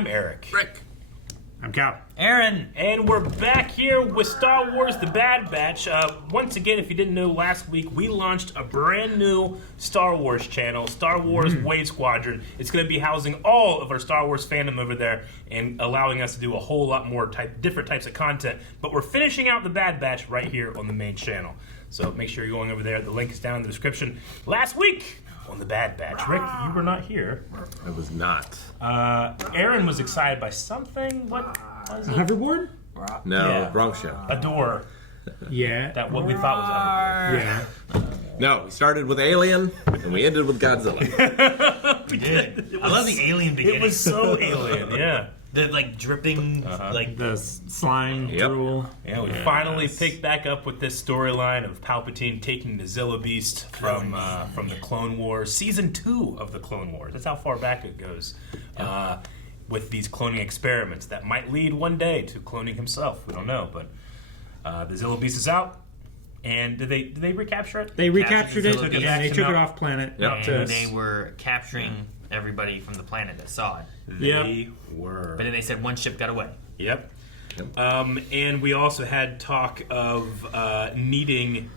I'm Eric. Rick. I'm Cal. Aaron. And we're back here with Star Wars The Bad Batch. Once again, if you didn't know, last week we launched a brand new Star Wars channel, Star Wars Wave Squadron. It's going to be housing all of our Star Wars fandom over there and allowing us to do a whole lot more different types of content. But we're finishing out The Bad Batch right here on the main channel. So make sure you're going over there. The link is down in the description. Last week on The Bad Batch, Rick, you were not here. I was not. Aaron was excited by something. What was it? Hoverboard? No, Yeah. wrong show. A door. Yeah. That what we thought was a Yeah. No, we started with Alien, and we ended with Godzilla. We did. I love the alien beginning. It was so alien, yeah. The like dripping, like The slime Yep. drool. Yeah, we finally picked back up with this storyline of Palpatine taking the ZILLO Beast from the Clone Wars, Season 2 of the Clone Wars. That's how far back it goes. With these cloning experiments that might lead one day to cloning himself. We don't know, but the ZILLO Beast is out. And did they recapture it? They recaptured it, Took it and back they to took it Mount- off planet. Yep. to- and they were capturing everybody from the planet that saw it. They were. But then they said one ship got away. Yep. Yep. And we also had talk of needing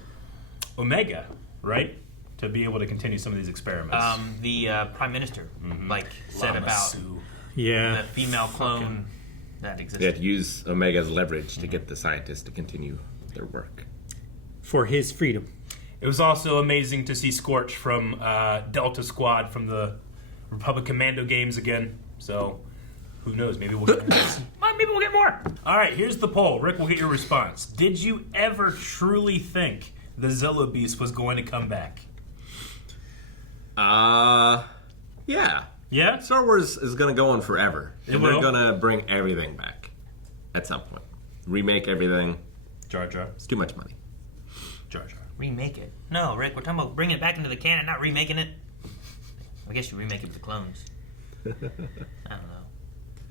Omega, right? To be able to continue some of these experiments. The Prime Minister said Lama about Su. Yeah. the female clone that They existed. had to use Omega as leverage to get the scientists to continue their work. For his freedom. It was also amazing to see Scorch from Delta Squad from the Republic Commando games again. So, who knows? Maybe we'll get more. Maybe we'll get more. All right, here's the poll. Rick, we'll get your response. Did you ever truly think the ZILLO Beast was going to come back? Yeah. Yeah? Star Wars is going to go on forever. It And will. they're going to bring everything back at some point. Remake everything. Jar Jar. It's too much money. Jar Jar. Remake it. No, Rick, we're talking about bringing it back into the canon, not remaking it. I guess you remake it with the clones. I don't know.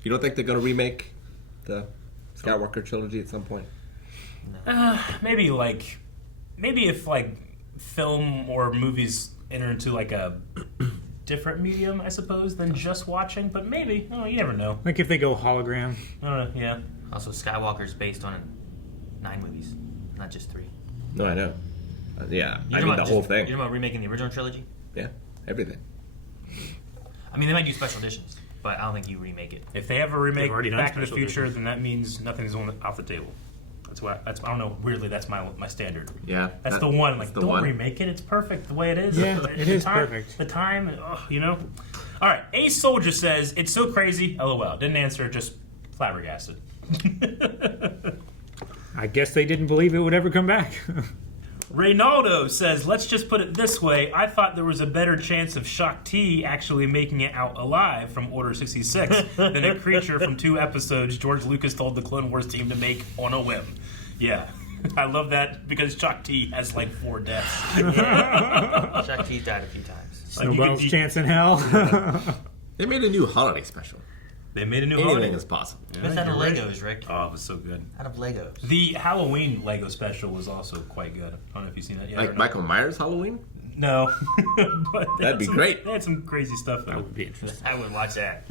You don't think they're going to remake the Skywalker trilogy at some point? Maybe if film or movies enter into like a different medium, I suppose, than just watching. But maybe. Oh, you never know. Like if they go hologram. I don't know. Yeah. Also, Skywalker's based on 9 movies, not just 3. No, I know. Yeah, You're I talking mean about the whole just- thing. You're talking about remaking the original trilogy? Yeah, everything. I mean, they might do special editions, but I don't think you remake it. If they ever remake They've already done Back to the special Future, editions. then that means nothing's off the table. That's I don't know. Weirdly, that's my standard. Yeah. That's the one. Like, the don't one. remake it. It's perfect the way it is. Yeah, The it is time- perfect. The time, you know. All right. Ace Soldier says it's so crazy. LOL. Didn't answer. Just flabbergasted. I guess they didn't believe it would ever come back. Reynaldo says, let's just put it this way. I thought there was a better chance of Shaak Ti actually making it out alive from Order 66 than a creature from 2 episodes George Lucas told the Clone Wars team to make on a whim. Yeah. I love that because Shaak Ti has like 4 deaths. Shaak Ti's died a few times. Like, you Snowball's could- chance in hell. They made a new holiday special. They made a new Anything holiday. is possible. It's out of Legos, Rick. Oh, it was so good. Out of Legos. The Halloween Lego special was also quite good. I don't know if you've seen that yet. or Like not. Michael Myers Halloween? No. But they That'd had be great. They had some crazy stuff That though. would be interesting. I would watch that.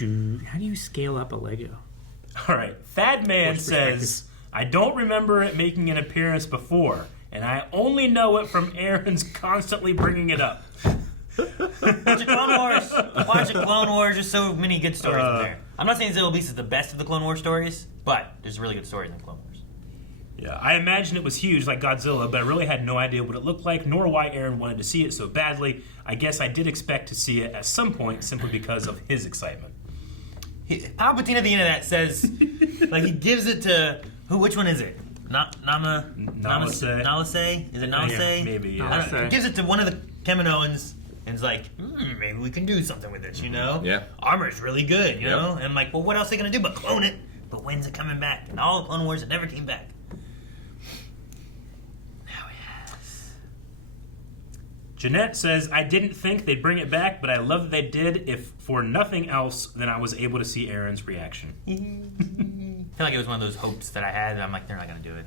How do you scale up a Lego? All right. Thad Man Force says, I don't remember it making an appearance before, and I only know it from Aaron's constantly bringing it up. Watch a Clone Wars. Watch a Clone Wars. There's so many good stories in there. I'm not saying ZILLO Beast is the best of the Clone Wars stories, but there's really good stories in Clone Wars. Yeah, I imagine it was huge like Godzilla, but I really had no idea what it looked like, nor why Aaron wanted to see it so badly. I guess I did expect to see it at some point simply because of his excitement. Palpatine at the end of that says, like, he gives it to who? Which one is it? Nalase? Is it Nalase? Yeah, maybe, yeah. I don't know. Nalase. He gives it to one of the Kaminoans and is like, maybe we can do something with this, you know? Yeah. Armor's really good, you know? And I'm like, well, what else are they going to do but clone it? But when's it coming back? And all the Clone Wars, it never came back. Now it has. Jeanette says, I didn't think they'd bring it back, but I love that they did. If for nothing else, then I was able to see Aaron's reaction. I feel like it was one of those hopes that I had, and I'm like, they're not going to do it.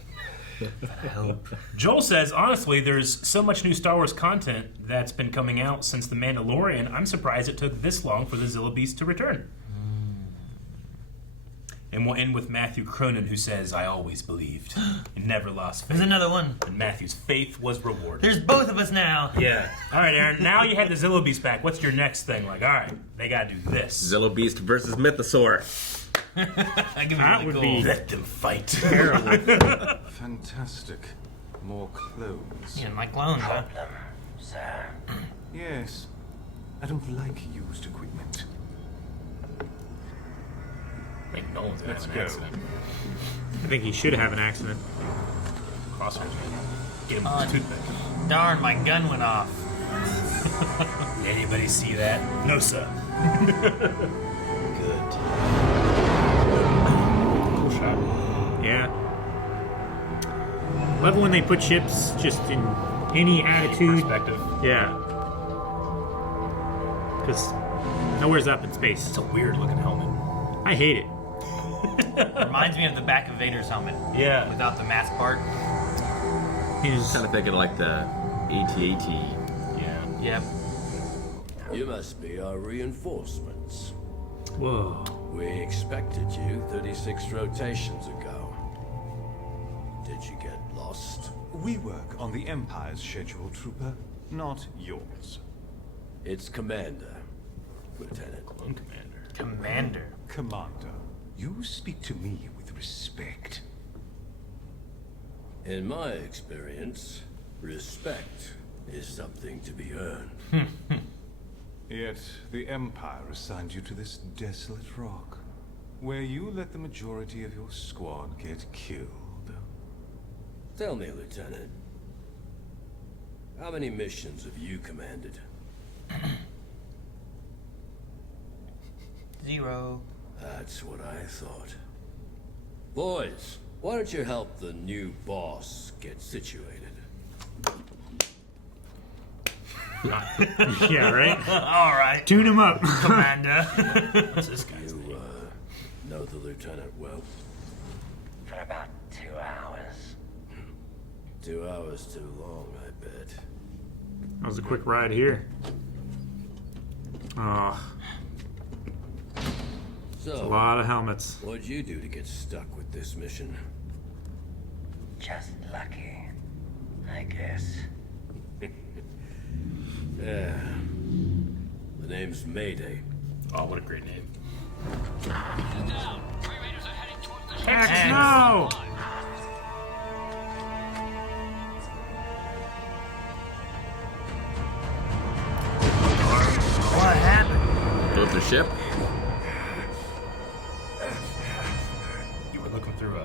Joel says, honestly, there's so much new Star Wars content that's been coming out since The Mandalorian. I'm surprised it took this long for the Zillo Beast to return. And we'll end with Matthew Cronin, who says, I always believed and never lost faith. There's another one. And Matthew's faith was rewarded. There's both of us now. Yeah. All right, Aaron, now you had the Zillo Beast back. What's your next thing? Like, all right, they got to do this. Zillo Beast versus Mythosaur. That would be Let them fight. terrible. Fantastic. More clones. Yeah, my clones, huh? Yes. I don't like used equipment. I think Nolan's going to Let's have an go. accident. I think he should have an accident. Crosshair's going to get him with his toothpick. Darn, my gun went off. Anybody see that? No, sir. Good. Cool shot. Yeah. Love when they put ships just in any attitude. Perspective. Yeah. Because nowhere's up in space. It's a weird looking helmet. I hate it. Reminds me of the back of Vader's helmet. Yeah. Without the mask part. He's Kind of thinking like the AT-AT. Yeah. Yep. You must be our reinforcements. whoa. We expected you 36 rotations ago. Did you get lost? We work on the Empire's schedule, Trooper, not yours. It's Commander, Lieutenant. Clone Commander. Commander. Commander, you speak to me with respect. In my experience, respect is something to be earned. Yet the Empire assigned you to this desolate rock, where you let the majority of your squad get killed. Tell me, Lieutenant, how many missions have you commanded? 0. That's what I thought. Boys, why don't you help the new boss get situated? Yeah, right? All right. Tune him up. Commander. What's this guy's name? You, know the Lieutenant well. For about 2 hours. 2 hours too long, I bet. That was a quick ride here. Oh, a So, lot of helmets. what'd you do to get stuck with this mission? Just lucky, I guess. Yeah. The name's Mayday. Oh, what a great name. Heck no! What happened? Go with the ship. You were looking through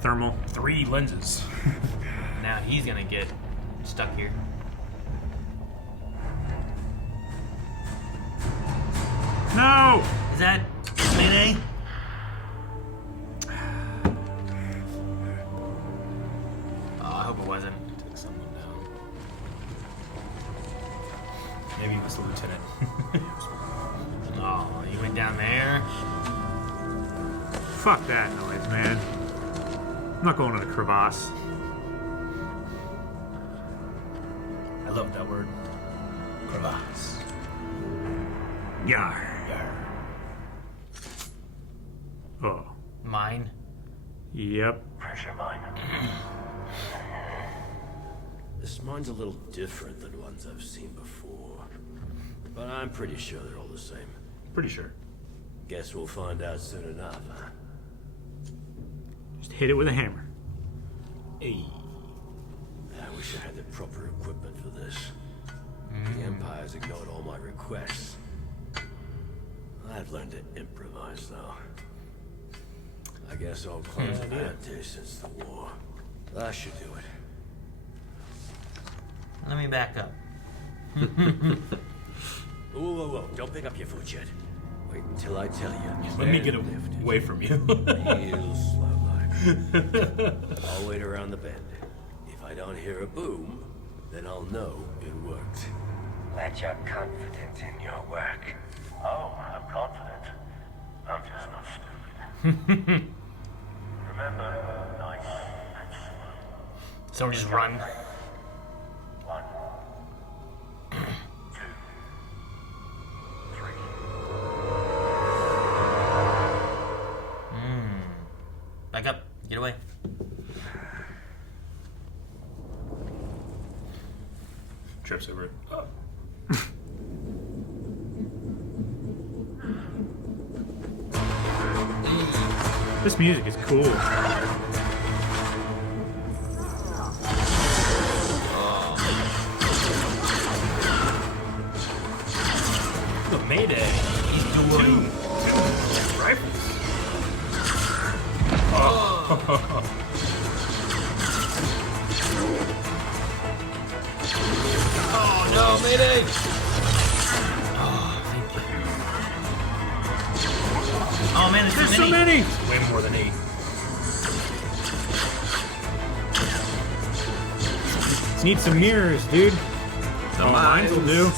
Thermal. 3 lenses. Now he's gonna get stuck here. No! Is that Mayday? Oh, I hope it wasn't. Took someone down. Maybe it was the lieutenant. Oh, he went down there. Fuck that noise, man. I'm not going to the crevasse. I love that word. Crevasse. Yar. Oh. Mine. Yep. Pressure mine. This mine's a little different than ones I've seen before. But I'm pretty sure they're all the same. Pretty sure. Guess we'll find out soon enough, huh? Just hit it with a hammer. Hey. I wish I had the proper equipment for this. The Empire's ignored all my requests. I've learned to improvise, though. I guess all clones have had to since the war. That should do it. Let me back up. Whoa, whoa, whoa. Don't pick up your foot yet. Wait until I tell you. Let me get Then lift it. away from you. Real slow, like. I'll wait around the bend. If I don't hear a boom, then I'll know it worked. Glad you're confident in your work. Oh, I'm confident. I'm just not stupid. Remember, nice and slow. So we just run. 1, 2, 3. Back up. Get away. Trips over it. Oh. This music is cool. The Mayday. He's doing. Two rifles. Oh no, Mayday! Oh, thank you. Oh man, there's So many! Way more than 8. Need some mirrors, dude. Oh, mines will do.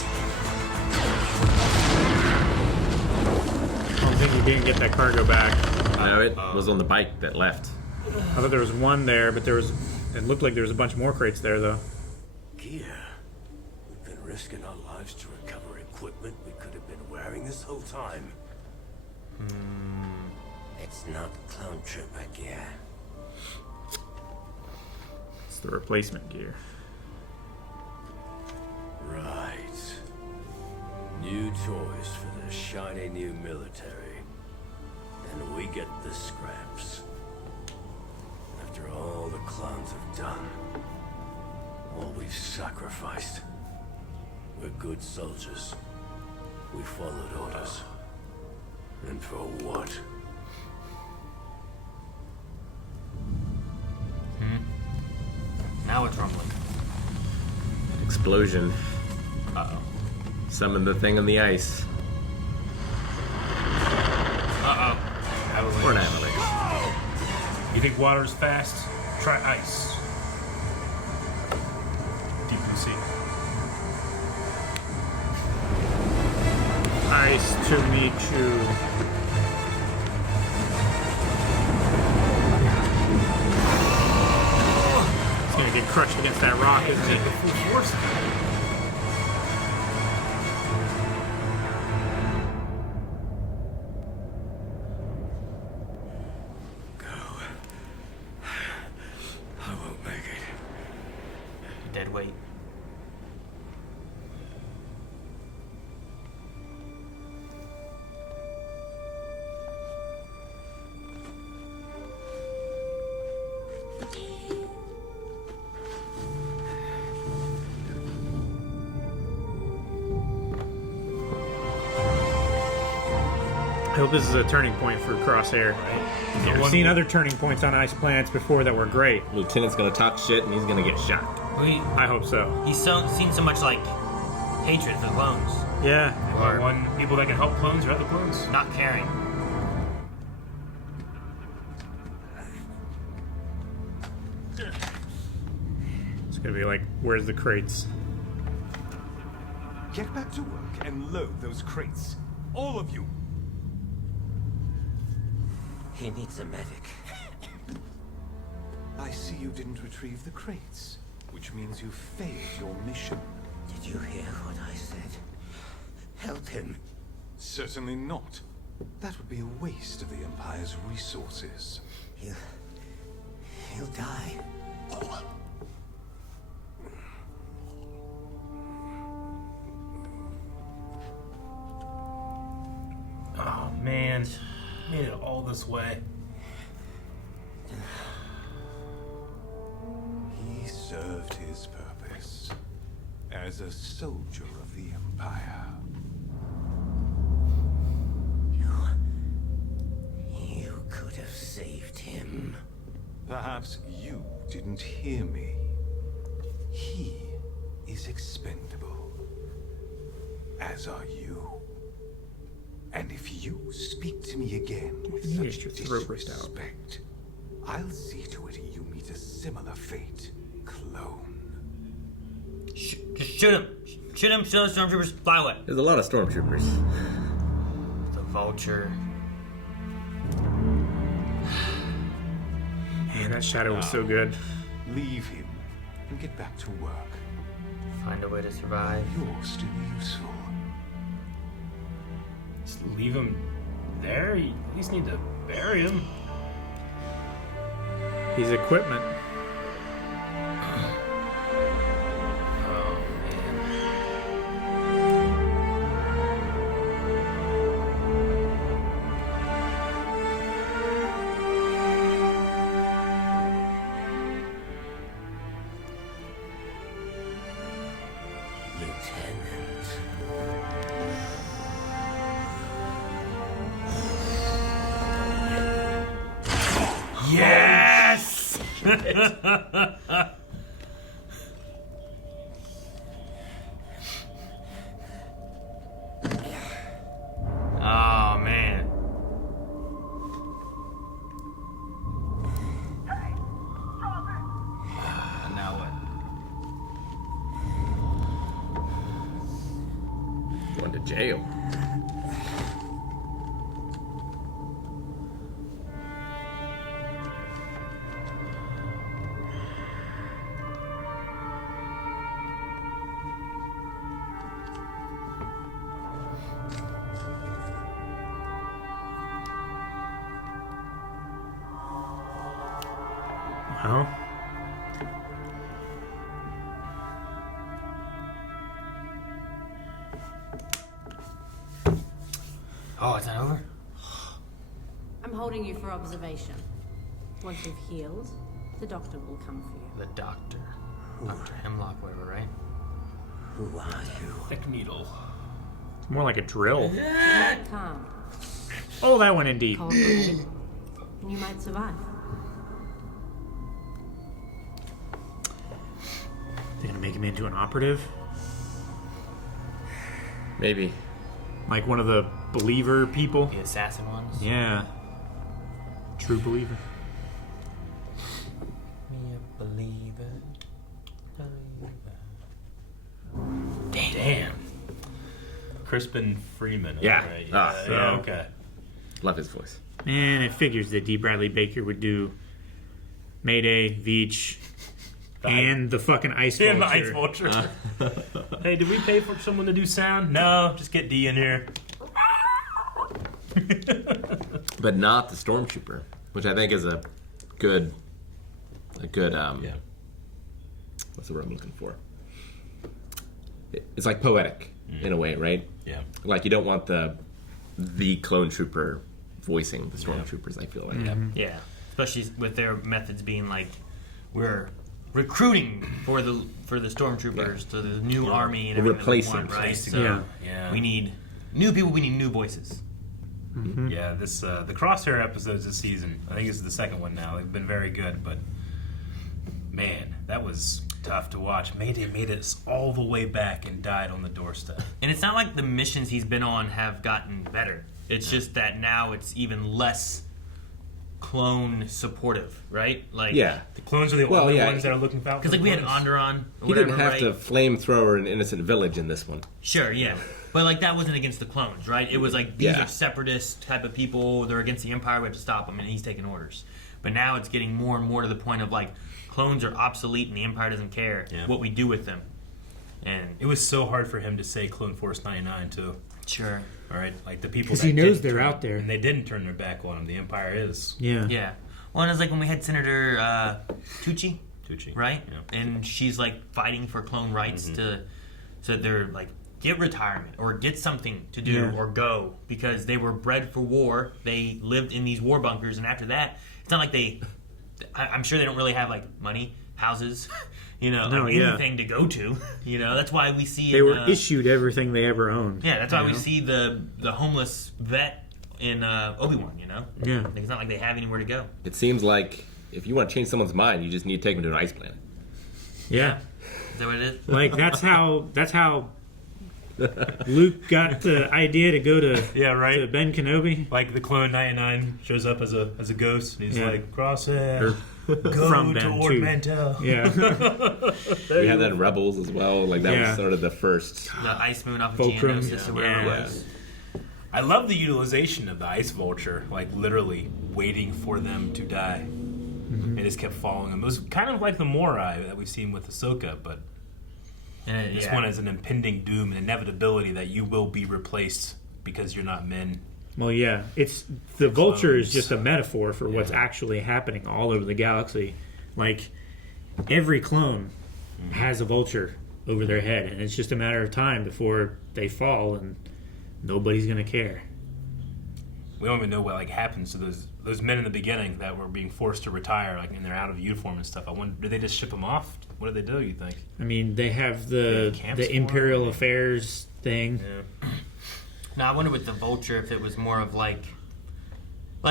I don't think you didn't get that cargo back. No, it was on the bike that left. I thought there was one there, but there was. It looked like there was a bunch more crates there, though. Gear. We've been risking our lives to recover equipment we could have been wearing this whole time. It's not clone trooper gear. It's the replacement gear. Right. New toys for the shiny new military. And we get the scraps. After all the clones have done, all we've sacrificed. We're good soldiers. We followed orders. And for what? Now it's rumbling. Explosion. Uh-oh. Summon the thing on the ice. Avalanche. Or an avalanche. You think water's fast? Try ice. Deep in the sea. Nice to meet you. He's gonna get crushed against that rock, isn't he? The full force. I won't make it. Dead weight. I hope this is a turning point for Crosshair. I've seen other turning points on ice planets before that were great. Lieutenant's gonna talk shit and he's gonna get shot. I hope so. He's seen so much like hatred for the clones, Yeah. Or one people that can help clones or other clones. not caring. It's gonna be like, where's the crates? Get back to work and load those crates. All of you. He needs a medic. I see you didn't retrieve the crates, which means you failed your mission. Did you hear what I said? Help him. Certainly not. That would be a waste of the Empire's resources. He'll die. Oh man, made it all this way. He served his purpose as a soldier of the Empire. You could have saved him. Perhaps you didn't hear me. He is expendable, as are you. And if you speak to me again with You such get your throat ripped out. disrespect, I'll see to it you meet a similar fate, clone. Just shoot him. Shoot him. Shoot those stormtroopers. Fly away. There's a lot of stormtroopers. The vulture. Man, that shadow was so good. Leave him and get back to work. Find a way to survive. You're still useful. Just leave him there? You at least need to bury him. He's equipment. Oh, man. Yes! Oh man. Now what? Going to jail. Well, Oh, it's not over? I'm holding you for observation. Once you've healed, the doctor will come for you. The doctor. Dr. Hemlock, whatever, right? Who are you? Thick needle. it's more like a drill. Calm, Oh, that one indeed. cooperate, and you might survive. They're gonna make him into an operative, Maybe. like one of the believer people. The assassin ones? Yeah, true believer. Me a believer. Damn. Crispin Freeman. Yeah. Right. Ah, Yeah, so- yeah, okay. Love his voice. And it figures that D. Bradley Baker would do Mayday, Veach, and the fucking Ice Vulture. And the Ice Vulture. Hey, did we pay for someone to do sound? No, just get D in here. But not the Stormtrooper, which I think is a good Yeah. what's the word I'm looking for? It's like poetic in a way, right? Yeah. Like you don't want the clone trooper voicing the stormtroopers. I feel like. Yeah. Especially with their methods being like, we're recruiting for the stormtroopers to the new army and We're everything that we replacing. want, right? Replacing, So yeah. Yeah. we need new people, we need new voices. Yeah, this the Crosshair episodes this season. I think this is the second one now. They've been very good, but man, that was tough to watch. Mayday made us all the way back and died on the doorstep. And it's not like the missions he's been on have gotten better. It's just that now it's even less clone supportive, right? Like, Yeah. The clones are the Well, only yeah. ones that are looking for. because like we had clones. Onderon, or He whatever, didn't have right? to flamethrower an innocent village in this one. Sure, yeah. But like that wasn't against the clones, right? It was like these Yeah. are separatist type of people. They're against the Empire. We have to stop them, and he's taking orders. But now it's getting more and more to the point of like clones are obsolete, and the Empire doesn't care what we do with them. And It was so hard for him to say Clone Force 99 too. sure, All right, like the people 'Cause that he knows didn't they're turn- out there. and they didn't turn their back on him. The Empire is Yeah. yeah. Well, and it's like when we had Senator Tucci, Tucci, right? Yeah. And she's like fighting for clone rights to, so that they're like get retirement or get something to do Yeah. or go because they were bred for war. They lived in these war bunkers, and after that, it's not like they. I'm sure they don't really have like money, houses, No, like yeah. anything to go to. That's why we see They in, were issued everything they ever owned. Yeah, that's why you we know? see the homeless vet in Obi-Wan. Yeah. Like, it's not like they have anywhere to go. It seems like if you want to change someone's mind, you just need to take them to an ice planet. Yeah. Is that what it is? Like that's how Luke got the idea to go to Yeah, right. to Ben Kenobi. Like the Clone 99 shows up as a ghost, and he's Yeah. like, Crosshair, go from to Ben, too. Ormento. Yeah. We had that in Rebels as well. Like that Yeah. was sort of the first. The ice moon off of Fulcrum, Geonosis or whatever yeah. it was. I love the utilization of the Ice Vulture, like literally waiting for them to die. They just kept following him. It was kind of like the Morai that we've seen with Ahsoka, but this one is an impending doom and inevitability that you will be replaced because you're not men. Well, yeah, it's the Vulture is just a metaphor for what's actually happening all over the galaxy. Like, every clone has a Vulture over their head, and it's just a matter of time before they fall, and nobody's gonna care. We don't even know what happens to those men in the beginning that were being forced to retire, and they're out of uniform and stuff. I wonder, did they just ship them off? What did they do? You think? I mean, they have the Imperial Affairs thing. Yeah. Now I wonder with the Vulture if it was more of like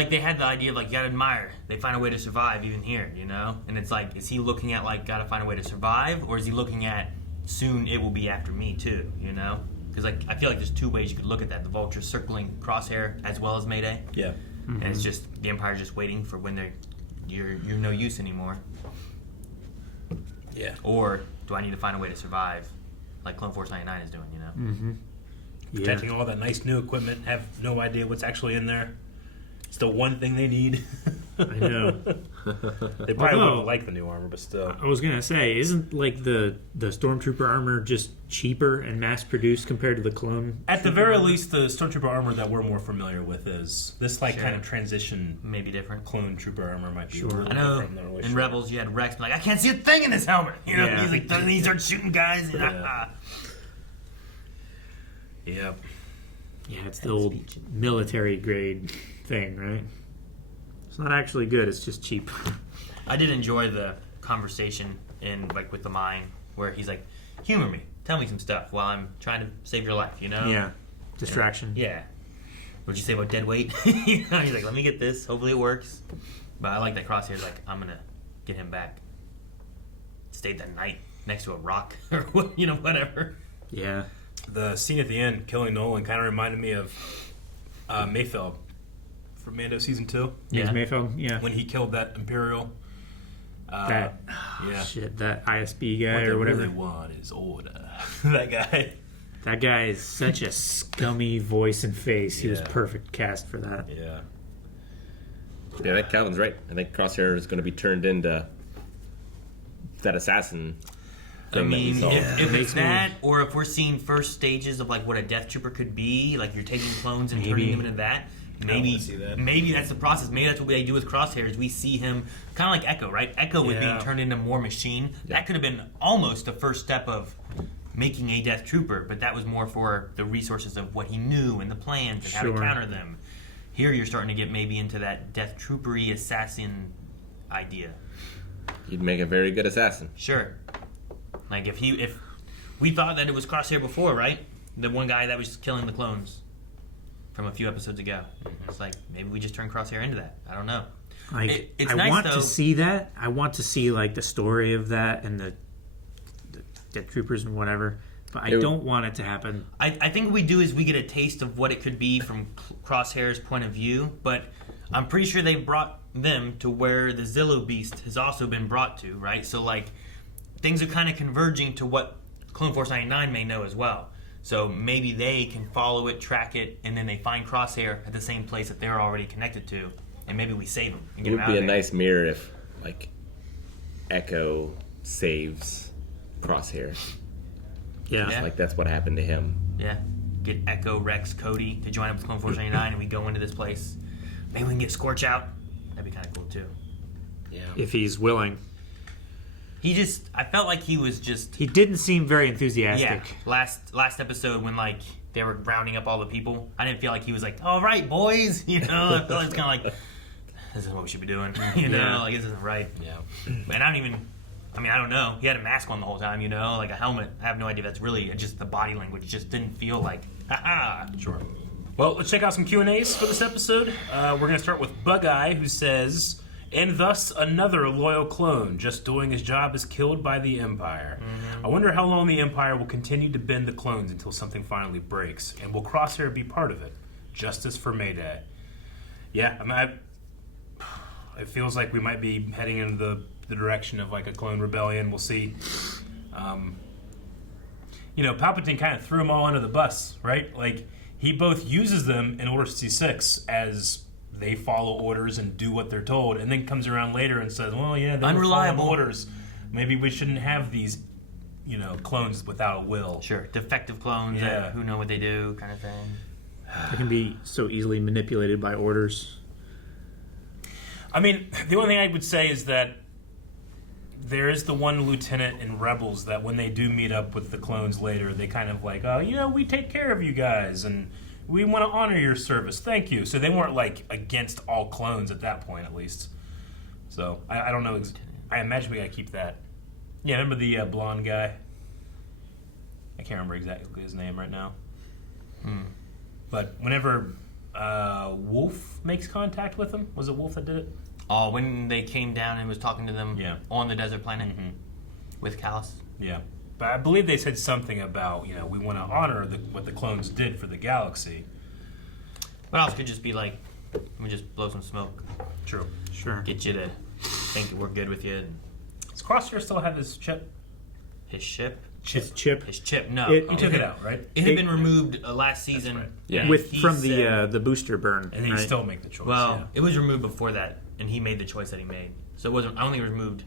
they had the idea of you gotta admire. They find a way to survive even here, And it's like, is he looking at gotta find a way to survive, or is he looking at soon it will be after me too, Because I feel like there's two ways you could look at that. The Vulture circling Crosshair as well as Mayday. Yeah. And it's just the Empire's just waiting for when you're no use anymore. Yeah. Or do I need to find a way to survive, like Clone Force 99 is doing, Mm-hmm. Protecting all that nice new equipment, have no idea what's actually in there. It's the one thing they need. I know. They probably wouldn't like the new armor, but still. I was gonna say, isn't the Stormtrooper armor just cheaper and mass produced compared to the clone? At the very least, the Stormtrooper armor that we're more familiar with is this kind of transition. Maybe different. Clone Trooper armor might be. Sure. Really I know. different. Really In sure. Rebels, you had Rex be like, I can't see a thing in this helmet. Yeah. He's like, he starts shooting guys. Yeah. Yep. Yeah, it's the old military grade thing, right? It's not actually good. It's just cheap. I did enjoy the conversation with the mine where he's like, humor me, tell me some stuff while I'm trying to save your life, Yeah, distraction. Yeah. What'd you say about dead weight? He's like, let me get this. Hopefully it works. But I like that Crosshair's like, I'm gonna get him back. Stayed that night next to a rock or whatever. Yeah. The scene at the end, killing Nolan, kind of reminded me of Mine-Feld from Mando Season 2. Yeah. Mine-Feld, yeah. When he killed that Imperial. That ISB guy what or whatever. What they really want is order. That guy. That guy is such a scummy voice and face. He was perfect cast for that. Yeah. Yeah, I think Calvin's right. I think Crosshair is going to be turned into that assassin. I mean, if Makes it's that, or if we're seeing first stages of what a Death Trooper could be, like you're taking clones and turning them into that, maybe that's the process. Maybe that's what they do with Crosshair. Is we see him kind of like Echo, right? Echo was being turned into more machine. That could have been almost the first step of making a Death Trooper, but that was more for the resources of what he knew and the plans and how to counter them. Here you're starting to get maybe into that Death Trooper-y assassin idea. He'd make a very good assassin. Sure. Like if we thought that it was Crosshair before, right? The one guy that was killing the clones from a few episodes ago. It's like maybe we just turn Crosshair into that. I don't know. It's I nice, want though. to see that. I want to see the story of that and the Death Troopers and whatever. But I don't want it to happen. I think what we do is we get a taste of what it could be from Crosshair's point of view, but I'm pretty sure they brought them to where the ZILLO beast has also been brought to, right? So things are kind of converging to what Clone Force 99 may know as well. So maybe they can follow it, track it, and then they find Crosshair at the same place that they're already connected to, and maybe we save him and get It him would out be of a there. nice mirror if, Echo saves Crosshair. Yeah. That's what happened to him. Yeah. Get Echo, Rex, Cody to join up with Clone Force 99, and we go into this place. Maybe we can get Scorch out. That'd be kind of cool, too. Yeah. If he's willing. I felt like he was just... He didn't seem very enthusiastic. Yeah, last episode when they were rounding up all the people, I didn't feel like he was like, "All right, boys," I felt like it's kind of like, "This is what we should be doing," this isn't right. Yeah. And I don't know. He had a mask on the whole time, like a helmet. I have no idea if that's really just the body language. It just didn't feel like, haha. Sure. Well, let's check out some Q&As for this episode. We're going to start with Bug-Eye, who says, "And thus another loyal clone, just doing his job, is killed by the Empire. I wonder how long the Empire will continue to bend the clones until something finally breaks. And will Crosshair be part of it? Justice for Mayday." Yeah, it feels like we might be heading into the direction of a clone rebellion. We'll see. Palpatine kind of threw them all under the bus, right? He both uses them in Order 66 as they follow orders and do what they're told, and then comes around later and says, well, yeah, they were Unreliable. following orders. Maybe we shouldn't have these, clones without a will. Sure, defective clones that who know what they do, kind of thing. They can be so easily manipulated by orders. I mean, the only thing I would say is that there is the one lieutenant in Rebels that when they do meet up with the clones later, they kind of like, oh, we take care of you guys, and we want to honor your service. Thank you. So they weren't like against all clones at that point, at least. So I don't know. I imagine we gotta keep that. Yeah, remember the blonde guy? I can't remember exactly his name right now. But whenever Wolf makes contact with him, was it Wolf that did it? Oh, when they came down and was talking to them on the desert planet with Callus. Yeah. But I believe they said something about, we want to honor what the clones did for the galaxy. But also could just be like, let me just blow some smoke. True. Sure. Get you to think that we're good with you. Does Crosshair still have his chip? His ship? His chip. His chip, no. He He took it out, right? It had been removed last season. right. Yeah. and he From said- the booster burn. And then right? you still make the choice. Well, it was removed before that, and he made the choice that he made. So it wasn't. I don't think it was removed.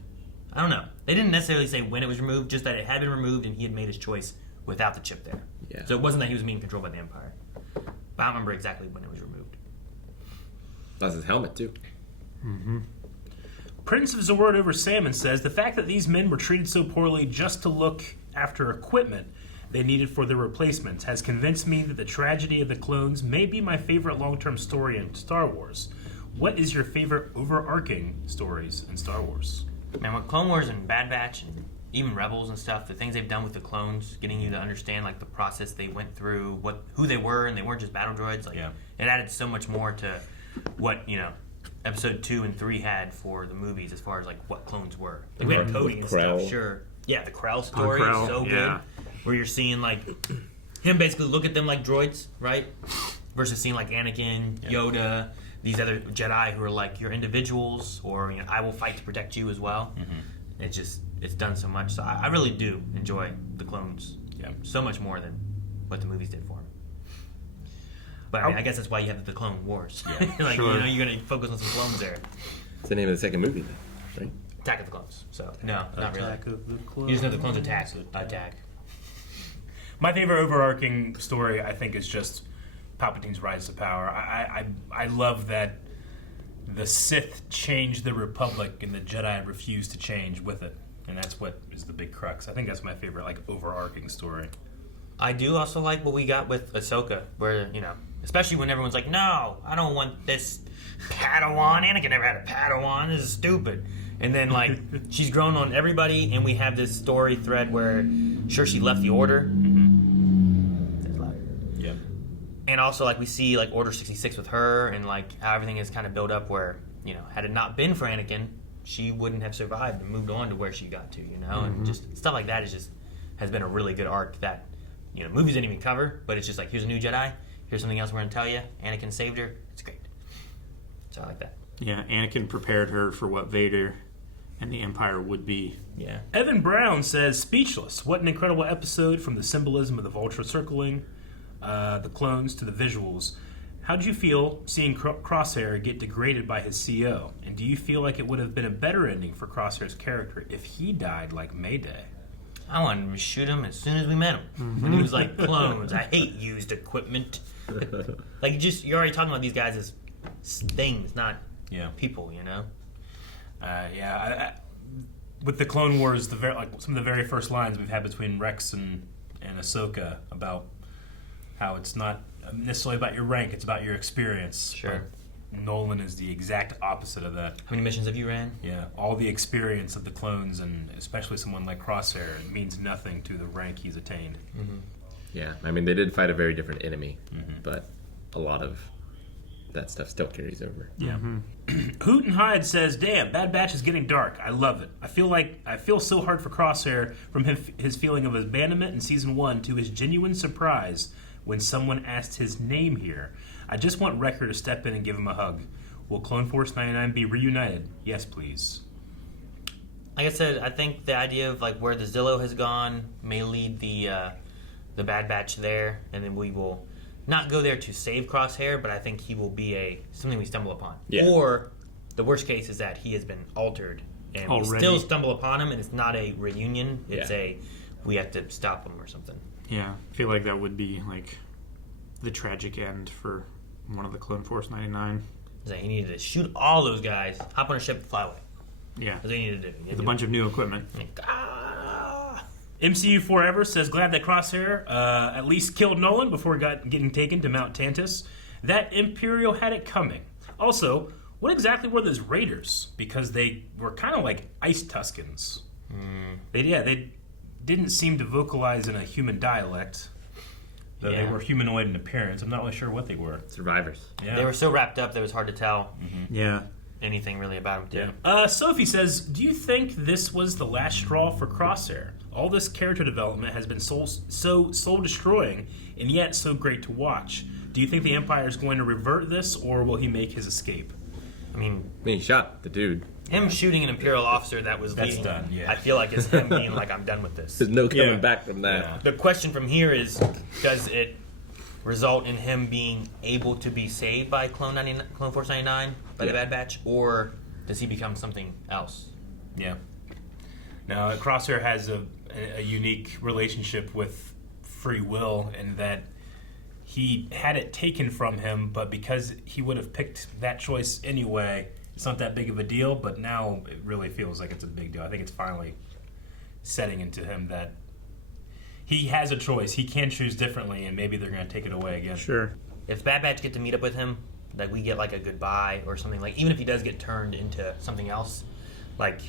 I don't know. They didn't necessarily say when it was removed, just that it had been removed, and he had made his choice without the chip there. Yeah. So it wasn't that he was being controlled by the Empire. But I don't remember exactly when it was removed. That's his helmet, too. Prince of Zord over Salmon says, the fact that these men were treated so poorly just to look after equipment they needed for their replacements has convinced me that the tragedy of the clones may be my favorite long-term story in Star Wars. What is your favorite overarching stories in Star Wars? Man, with Clone Wars and Bad Batch and even Rebels and stuff, the things they've done with the clones, getting you to understand like the process they went through, who they were, and they weren't just battle droids. Like, it added so much more to what Episode 2 and 3 had for the movies as far as like what clones were. Like we had coding and Krell. stuff, sure. Yeah, the Krell story is Krell, so good. Where you're seeing like him basically look at them like droids, right? Versus seeing like Anakin, Yoda, these other Jedi who are like you're individuals, or I will fight to protect you as well. It's done so much. So I really do enjoy the clones. So much more than what the movies did for me. But I mean, I guess that's why you have the Clone Wars. Like Sure. you're gonna focus on some clones there. It's the name of the second movie, then, right? Attack of the Clones. So no, not really. Attack of the Clones. You just know the clones attack. My favorite overarching story, I think, is just Palpatine's rise to power. I love that the Sith changed the Republic and the Jedi refused to change with it. And that's what is the big crux. I think that's my favorite, like, overarching story. I do also like what we got with Ahsoka, where, especially when everyone's like, no, I don't want this Padawan. Anakin never had a Padawan. This is stupid. And then, like, she's grown on everybody, and we have this story thread where, sure, she left the Order. That's loud. Yeah. And also, like, we see, like, Order 66 with her, and, like, how everything is kind of built up where, had it not been for Anakin, she wouldn't have survived and moved on to where she got to, and just stuff like that has been a really good arc that, movies didn't even cover, but it's just like, here's a new Jedi, here's something else we're going to tell you, Anakin saved her, it's great. So I like that. Yeah, Anakin prepared her for what Vader and the Empire would be. Yeah. Evan Brown says, speechless. What an incredible episode, from the symbolism of the vulture circling, the clones, to the visuals. How did you feel seeing Crosshair get degraded by his CO? And do you feel like it would have been a better ending for Crosshair's character if he died like Mayday? I wanted to shoot him as soon as we met him. When he was like, clones, I hate used equipment. Like, you're already talking about these guys as things, not people, With the Clone Wars, some of the very first lines we've had between Rex and Ahsoka about how it's not necessarily about your rank, it's about your experience. Sure. But Nolan is the exact opposite of that. How many missions have you ran? Yeah, all the experience of the clones, and especially someone like Crosshair, means nothing to the rank he's attained. Yeah, I mean, they did fight a very different enemy, but a lot of that stuff still carries over. Yeah. Hoot and Hyde says, damn, Bad Batch is getting dark. I love it. I feel so hard for Crosshair, from his feeling of abandonment in Season 1 to his genuine surprise when someone asked his name here. I just want Wrecker to step in and give him a hug. Will Clone Force 99 be reunited? Yes, please. Like I said, I think the idea of like where the ZILLO has gone may lead the Bad Batch there, and then we will not go there to save Crosshair, but I think he will be something we stumble upon. Yeah. Or the worst case is that he has been altered and we still stumble upon him, and it's not a reunion. It's we have to stop him or something. Yeah, I feel like that would be like the tragic end for one of the Clone Force 99. So he needed to shoot all those guys, hop on a ship, and fly away. Yeah, That's what he needed to do. with a bunch of new equipment. MCU Forever says, glad that Crosshair at least killed Nolan before getting taken to Mount Tantus. That Imperial had it coming. Also, what exactly were those raiders? Because they were kind of like ice Tuskens. They didn't seem to vocalize in a human dialect. Though they were humanoid in appearance. I'm not really sure what they were. Survivors. Yeah. They were so wrapped up that it was hard to tell Yeah. anything really about them, too. Yeah. Sophie says, do you think this was the last straw for Crosshair? All this character development has been so soul-destroying, and yet so great to watch. Do you think the Empire is going to revert this, or will he make his escape? I mean, he shot the dude. Him shooting an Imperial officer that was leading, done, yeah. I feel like it's him being like, I'm done with this. There's no coming back from that. Yeah. The question from here is, does it result in him being able to be saved by Clone Force 99, by the Bad Batch, or does he become something else? Yeah. Now, Crosshair has a unique relationship with free will in that he had it taken from him, but because he would have picked that choice anyway, it's not that big of a deal, but now it really feels like it's a big deal. I think it's finally setting into him that he has a choice. He can choose differently, and maybe they're going to take it away again. Sure. If Bad Batch get to meet up with him, like we get like a goodbye or something, like even if he does get turned into something else, like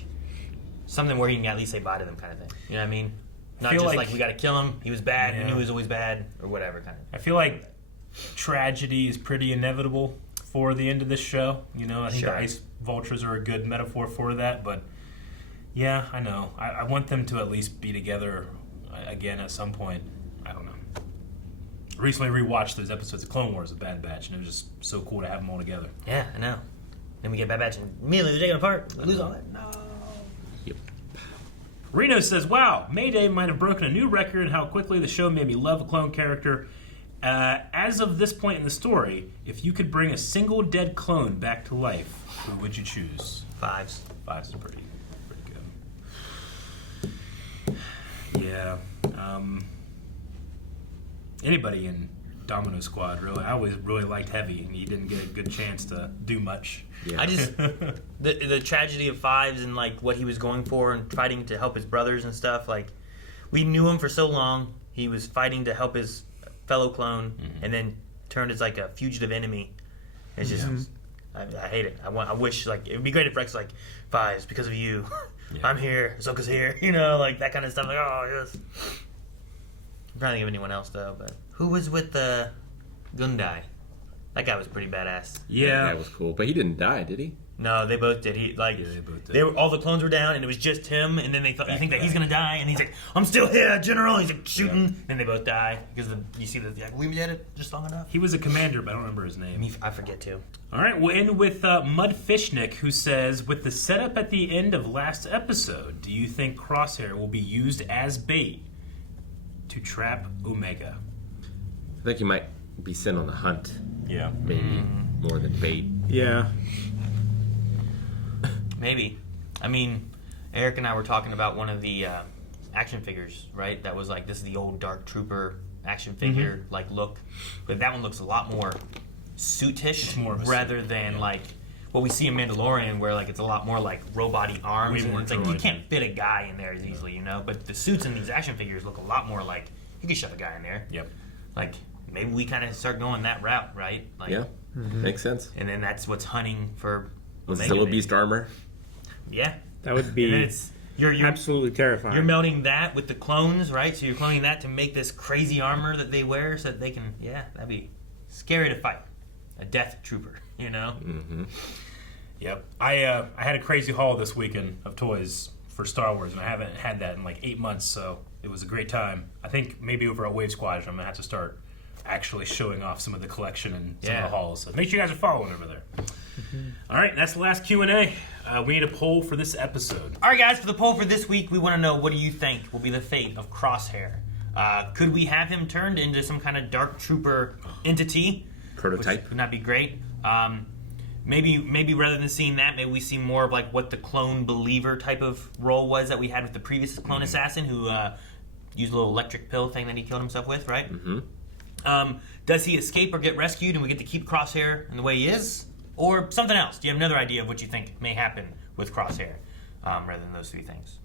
something where he can at least say bye to them kind of thing. You know what I mean? Not just like we got to kill him, he was bad, we knew he was always bad, or whatever kind of. I feel like tragedy is pretty inevitable for the end of this show. You know, I think the ice vultures are a good metaphor for that, but yeah, I know. I want them to at least be together again at some point. I don't know. I recently rewatched those episodes of Clone Wars, The Bad Batch, and it was just so cool to have them all together. Yeah, I know. Then we get Bad Batch and immediately they're taken apart. We lose all that. No. Yep. Reno says, wow, Mayday might have broken a new record in how quickly the show made me love a clone character. As of this point in the story, if you could bring a single dead clone back to life, who would you choose? Fives. Fives is pretty good. Yeah. Anybody in Domino Squad, really. I always really liked Heavy, and he didn't get a good chance to do much. Yeah. I just the tragedy of Fives and like what he was going for and fighting to help his brothers and stuff. Like we knew him for so long. He was fighting to help his fellow clone, and then turned as like a fugitive enemy. It's just I hate it. I wish like it would be great if Rex like Fives because of you. I'm here. Ahsoka's here. You know, like that kind of stuff. Like yes. I'm trying to think of anyone else though. But who was with the Gundai? That guy was pretty badass. Yeah. That was cool. But he didn't die, did he? No, they both did. He like they both did. They were all the clones were down, and it was just him. And then they thought, you think that he's gonna die, and he's like, "I'm still here, General." He's like shooting, and they both die because you see that like, we did it just long enough. He was a commander, but I don't remember his name. I forget too. All right, we'll end with Mudfishnik, who says, with the setup at the end of last episode, do you think Crosshair will be used as bait to trap Omega? I think he might be sent on the hunt. Yeah. Maybe more than bait. Yeah. Maybe. I mean, Eric and I were talking about one of the action figures, right? That was like, this is the old Dark Trooper action figure like look, but that one looks a lot more suitish It's more of a rather suit, than like what we see in Mandalorian, where like it's a lot more like robot-y arms, Way more and it's like you droid. can't fit a guy in there as easily, you know. But the suits in these action figures look a lot more like you could shove a guy in there. Yep. Like maybe we kind of start going that route, right? Like, Yeah. Makes sense. and then that's what's hunting for With Omega, ZILLO maybe. Beast armor. Yeah. That would And then be it's you're absolutely terrifying. you're melding that with the clones, right? So you're cloning that to make this crazy armor that they wear so that they can, that'd be scary to fight. A death trooper, you know? Mm-hmm. Yep. I had a crazy haul this weekend of toys for Star Wars, and I haven't had that in like 8 months, so it was a great time. I think maybe over at Wave Squadron, I'm going to have to start actually showing off some of the collection and some of the hauls. So make sure you guys are following over there. All right, that's the last Q&A. We need a poll for this episode. All right, guys, for the poll for this week, we want to know, what do you think will be the fate of Crosshair? Could we have him turned into some kind of Dark Trooper entity? Prototype. Which would not be great. Maybe rather than seeing that, maybe we see more of like what the clone believer type of role was that we had with the previous clone assassin who used a little electric pill thing that he killed himself with, right? Mm-hmm. Does he escape or get rescued and we get to keep Crosshair in the way he is? Or something else? Do you have another idea of what you think may happen with Crosshair rather than those three things?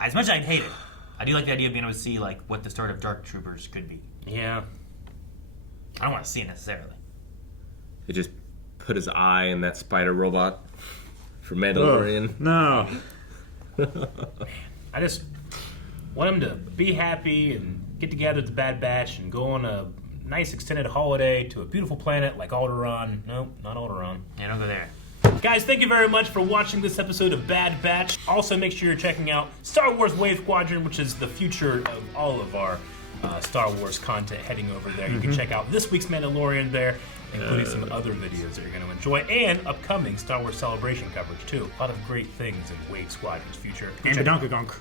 As much as I'd hate it, I do like the idea of being able to see like what the start of Dark Troopers could be. Yeah. I don't want to see it necessarily. He just put his eye in that spider robot for Mandalorian. No. I just want him to be happy and get together with the Bad Batch and go on a nice extended holiday to a beautiful planet like Alderaan. Nope, not Alderaan. Yeah, don't go there. Guys, thank you very much for watching this episode of Bad Batch. Also, make sure you're checking out Star Wars Wave Squadron, which is the future of all of our Star Wars content heading over there. You can check out this week's Mandalorian there, including some other videos that you're going to enjoy, and upcoming Star Wars Celebration coverage, too. A lot of great things in Wave Squadron's future. And Badonkagunk.